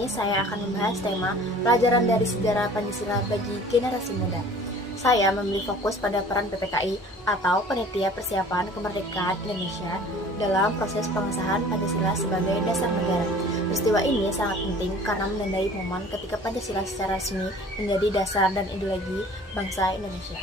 ini saya akan membahas tema pelajaran dari sejarah Pancasila bagi generasi muda. Saya memilih fokus pada peran PPKI atau Panitia Persiapan Kemerdekaan Indonesia dalam proses pengesahan Pancasila sebagai dasar negara. Peristiwa ini sangat penting karena menandai momen ketika Pancasila secara resmi menjadi dasar dan ideologi bangsa Indonesia.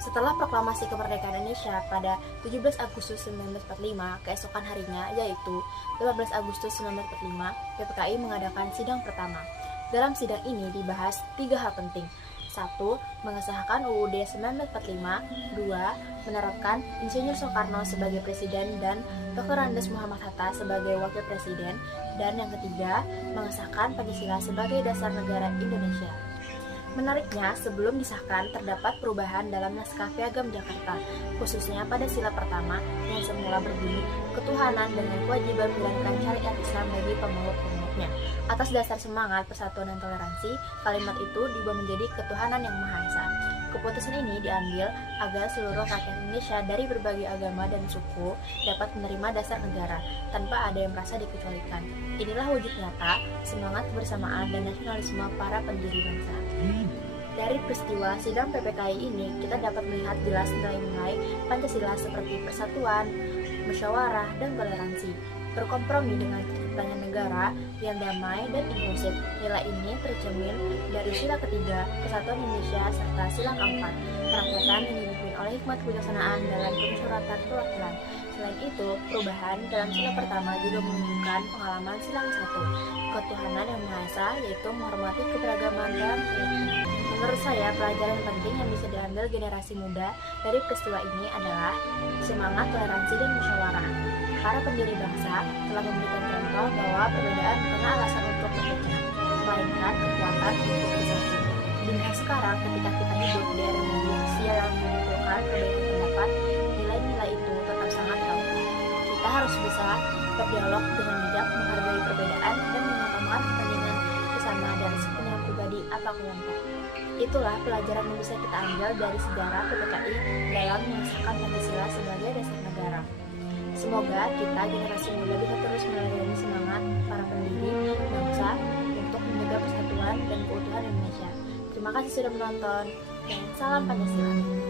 Setelah proklamasi kemerdekaan Indonesia pada 17 Agustus 1945, keesokan harinya yaitu 15 Agustus 1945, PPKI mengadakan sidang pertama. Dalam sidang ini dibahas 3 hal penting. 1. Mengesahkan UUD 1945. 2. Menerapkan Insinyur Soekarno sebagai Presiden dan Dr. Andes Muhammad Hatta sebagai Wakil Presiden. Dan yang ketiga, mengesahkan Pancasila sebagai dasar negara Indonesia. Menariknya, sebelum disahkan terdapat perubahan dalam naskah Piagam Jakarta, khususnya pada sila pertama yang semula berbunyi ketuhanan dengan kewajiban menjalankan syariat Islam bagi pemeluk-pemeluknya. Atas dasar semangat persatuan dan toleransi, kalimat itu diubah menjadi ketuhanan yang Maha Esa. Keputusan ini diambil agar seluruh rakyat Indonesia dari berbagai agama dan suku dapat menerima dasar negara tanpa ada yang merasa dikecualikan. Inilah wujud nyata semangat kebersamaan dan nasionalisme para pendiri bangsa. Dari peristiwa sidang PPKI ini, kita dapat melihat jelas nilai-nilai Pancasila seperti persatuan, musyawarah, dan toleransi. Berkompromi dengan terciptanya negara yang damai dan inklusif. Nilai ini tercermin dari sila ketiga, kesatuan Indonesia, serta sila keempat, kerakyatan yang dipimpin oleh hikmat kebijaksanaan dalam permusyawaratan perwakilan. Selain itu, perubahan dalam sila pertama juga menunjukkan pengalaman sila ke-1, ketuhanan yang Maha Esa, yaitu menghormati keberagaman dalam keyakinan. Menurut saya, pelajaran penting yang bisa diambil generasi muda dari peristiwa ini adalah semangat toleransi dan musyawarah. Para pendiri bangsa telah memberikan contoh bahwa perbedaan bukanlah alasan untuk berpecah, melainkan kekuatan untuk bersatu. Dunia sekarang, ketika kita hidup di era media sosial yang memunculkan perbedaan pendapat, nilai-nilai itu tetap sangat penting. Kita harus bisa berdialog dengan bijak, menghargai perbedaan, dan mengutamakan kepentingan bersama dari kepentingan pribadi atau kelompok. Itulah pelajaran yang bisa kita ambil dari sejarah PPKI dalam mengesahkan Pancasila sebagai dasar negara. Semoga kita generasi muda bisa terus meladeni semangat para pendiri bangsa untuk menjaga persatuan dan keutuhan Indonesia. Terima kasih sudah menonton, dan salam Pancasila.